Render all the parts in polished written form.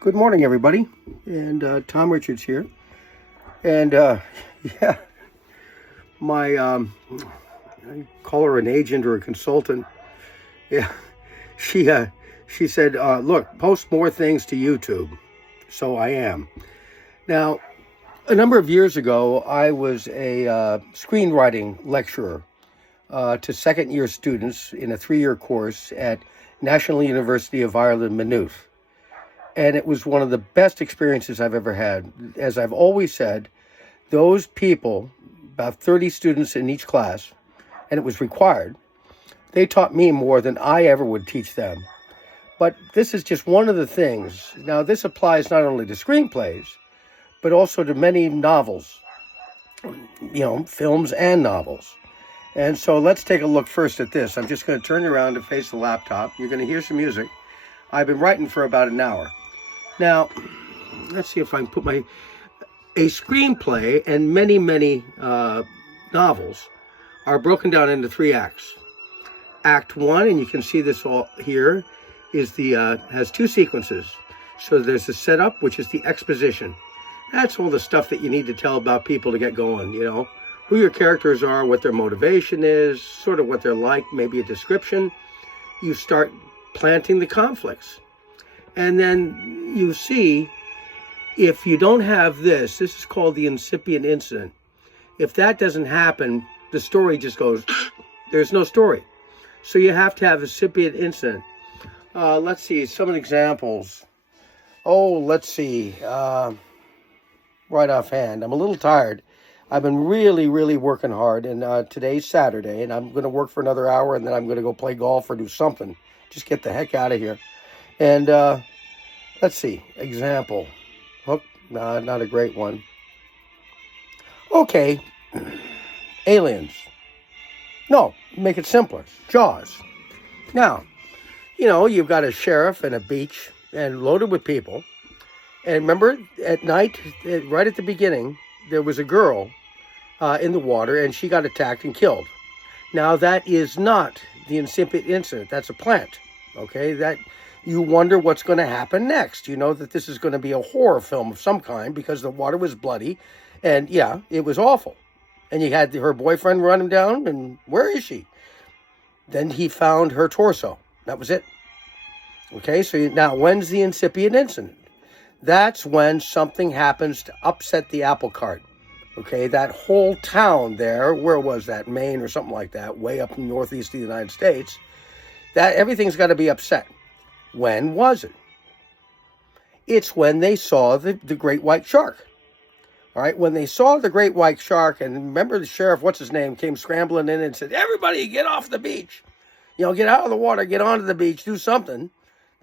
Good morning, everybody. And Tom Richards here. And yeah, my I call her an agent or a consultant. Yeah, she said, "Look, post more things to YouTube." So I am now. A number of years ago, I was a screenwriting lecturer to second-year students in a 3-year course at National University of Ireland, Maynooth. And it was one of the best experiences I've ever had. As I've always said, those people, about 30 students in each class, and it was required, they taught me more than I ever would teach them. But this is just one of the things. Now, this applies not only to screenplays, but also to many novels, films and novels. And so let's take a look first at this. I'm just going to turn around to face the laptop. You're going to hear some music. I've been writing for about an hour. Now, let's see if I can put a screenplay and many novels are broken down into 3 acts. Act 1, and you can see this all here, is has 2 sequences. So there's the setup, which is the exposition. That's all the stuff that you need to tell about people to get going, who your characters are, what their motivation is, sort of what they're like, maybe a description. You start planting the conflicts. And then you see, if you don't have this is called the incipient incident. If that doesn't happen, the story just goes, there's no story. So you have to have a incipient incident. Let's see, some examples. Let's see, right offhand. I'm a little tired. I've been really working hard, and today's Saturday, and I'm going to work for another hour, and then I'm going to go play golf or do something. Just get the heck out of here. And let's see, example. Not a great one. Okay, aliens. No, make it simpler. Jaws. Now, you've got a sheriff and a beach and loaded with people. And remember, at night, right at the beginning, there was a girl in the water, and she got attacked and killed. Now, that is not the incipient incident. That's a plant. Okay, that you wonder what's going to happen next. You know that this is going to be a horror film of some kind because the water was bloody, and yeah, it was awful. And you had her boyfriend run him down, and where is she? Then he found her torso. That was it. Okay, so now when's the incipient incident? That's when something happens to upset the apple cart. Okay, that whole town there, where was that, Maine or something like that, way up in the northeast of the United States, that everything's got to be upset. When was it? It's when they saw the great white shark. All right, when they saw the great white shark, and remember the sheriff, what's his name, came scrambling in and said, everybody get off the beach. Get out of the water, get onto the beach, do something.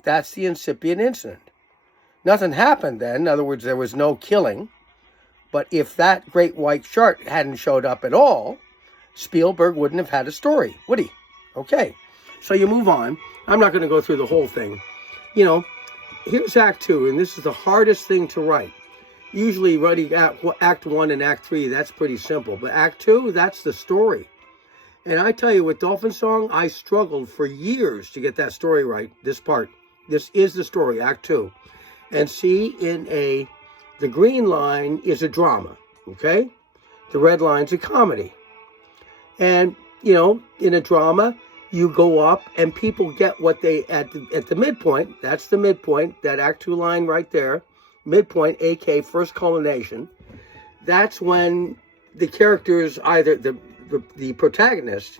That's the incipient incident. Nothing happened then. In other words, there was no killing. But if that great white shark hadn't showed up at all, Spielberg wouldn't have had a story, would he? Okay, so you move on. I'm not going to go through the whole thing. Here's Act 2, and this is the hardest thing to write. Usually writing Act 1 and Act 3, that's pretty simple. But Act 2, that's the story. And I tell you, with Dolphin Song, I struggled for years to get that story right, this part. This is the story, Act 2. And see, the green line is a drama, okay? The red line's a comedy. And, in a drama, you go up and people get what they, at the midpoint, that's the midpoint, that Act 2 line right there, midpoint, aka first culmination, that's when the characters, either the protagonist,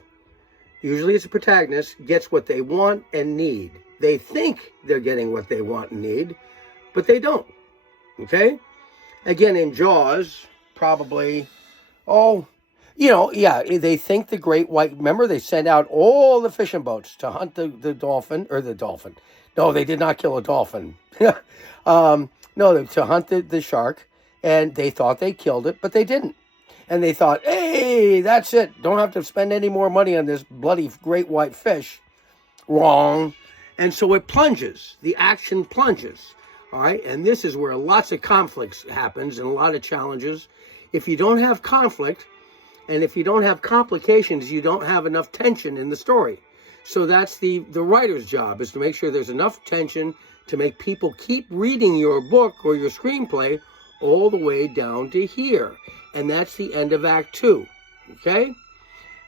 usually it's a protagonist, gets what they want and need. They think they're getting what they want and need, but they don't, okay? Again, in Jaws, probably, they think the great white, remember they sent out all the fishing boats to hunt the dolphin. No, they did not kill a dolphin. To hunt the shark, and they thought they killed it, but they didn't. And they thought, hey, that's it. Don't have to spend any more money on this bloody great white fish. Wrong. And so it plunges. The action plunges. All right. And this is where lots of conflicts happens and a lot of challenges. If you don't have conflict and if you don't have complications, you don't have enough tension in the story. So that's the writer's job, is to make sure there's enough tension to make people keep reading your book or your screenplay all the way down to here. And that's the end of Act 2, okay?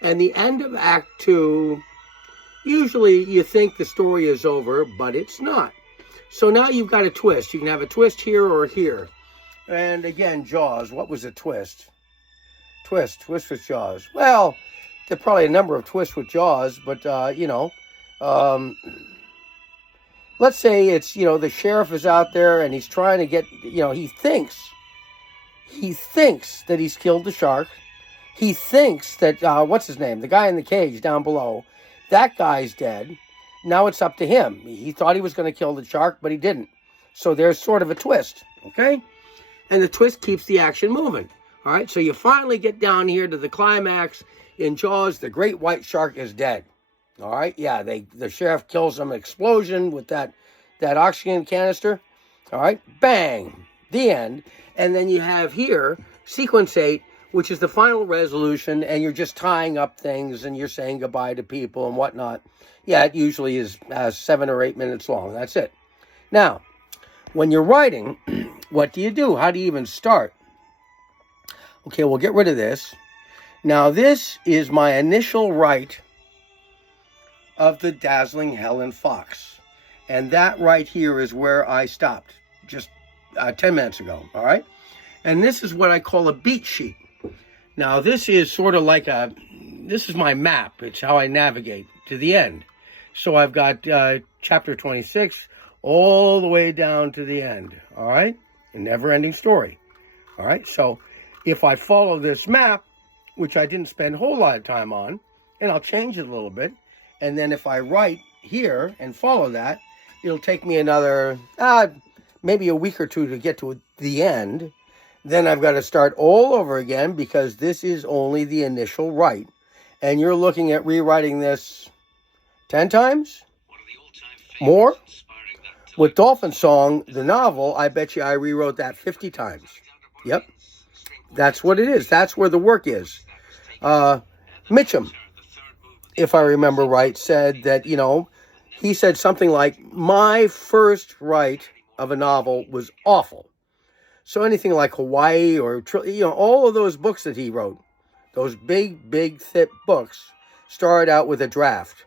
And the end of Act 2, usually you think the story is over, but it's not. So now you've got a twist. You can have a twist here or here. And again, Jaws, what was a twist? Twist with Jaws. Well, there's probably a number of twists with Jaws, but, let's say it's, the sheriff is out there and he's trying to get, he thinks that he's killed the shark. He thinks that, what's his name? The guy in the cage down below, that guy's dead. Now it's up to him. He thought he was going to kill the shark, but he didn't. So there's sort of a twist, okay? And the twist keeps the action moving. All right, so you finally get down here to the climax. In Jaws, the great white shark is dead. All right, yeah, the sheriff kills him, explosion with that oxygen canister. All right, bang, the end. And then you have here, sequence 8, which is the final resolution, and you're just tying up things, and you're saying goodbye to people and whatnot. Yeah, it usually is 7 or 8 minutes long. That's it. Now, when you're writing, what do you do? How do you even start? Okay, we'll get rid of this. Now, this is my initial write of the Dazzling Helen Fox. And that right here is where I stopped just 10 minutes ago, all right? And this is what I call a beat sheet. Now, this is sort of like this is my map. It's how I navigate to the end. So I've got chapter 26 all the way down to the end, all right? A never-ending story, all right? So if I follow this map, which I didn't spend a whole lot of time on, and I'll change it a little bit, and then if I write here and follow that, it'll take me another, maybe a week or two to get to the end. Then I've got to start all over again because this is only the initial write. And you're looking at rewriting this 10 times? More? With Dolphin Song, the novel, I bet you I rewrote that 50 times. Yep. That's what it is. That's where the work is. Mitchum, if I remember right, said that, he said something like, my first write of a novel was awful. So anything like Hawaii or, all of those books that he wrote, those big, thick books, started out with a draft.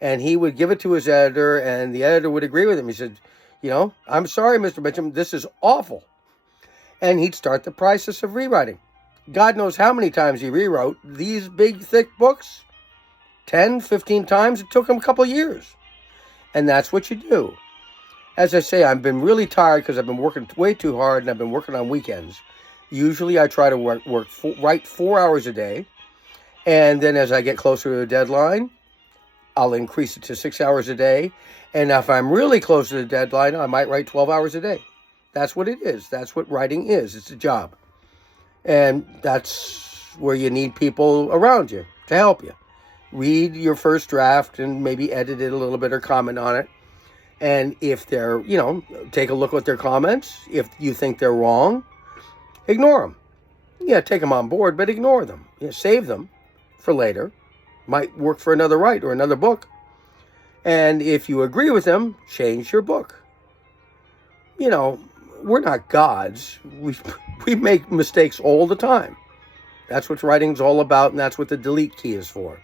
And he would give it to his editor, and the editor would agree with him. He said, I'm sorry, Mr. Mitchum, this is awful. And he'd start the process of rewriting. God knows how many times he rewrote these big, thick books. 10, 15 times. It took him a couple of years. And that's what you do. As I say, I've been really tired because I've been working way too hard and I've been working on weekends. Usually I try to write 4 hours a day. And then as I get closer to the deadline, I'll increase it to 6 hours a day. And if I'm really close to the deadline, I might write 12 hours a day. That's what it is. That's what writing is. It's a job. And that's where you need people around you to help you. Read your first draft and maybe edit it a little bit or comment on it. And if they're, take a look at their comments. If you think they're wrong, ignore them. Yeah, take them on board, but ignore them. Save them for later. Might work for another write or another book. And if you agree with them, change your book. We're not gods. We make mistakes all the time. That's what writing's all about, and that's what the delete key is for.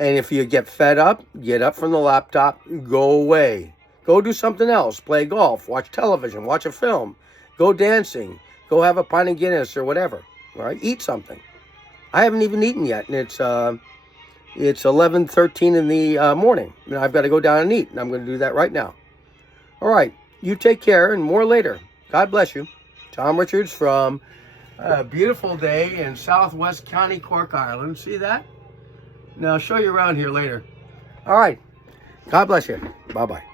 And if you get fed up, get up from the laptop, go away. Go do something else. Play golf, watch television, watch a film, go dancing, go have a pint of Guinness or whatever. All right? Eat something. I haven't even eaten yet, and it's 11:13 in the morning. And I've got to go down and eat, and I'm going to do that right now. All right. You take care, and more later. God bless you. Tom Richards from a beautiful day in Southwest County, Cork, Ireland. See that? Now, I'll show you around here later. All right. God bless you. Bye-bye.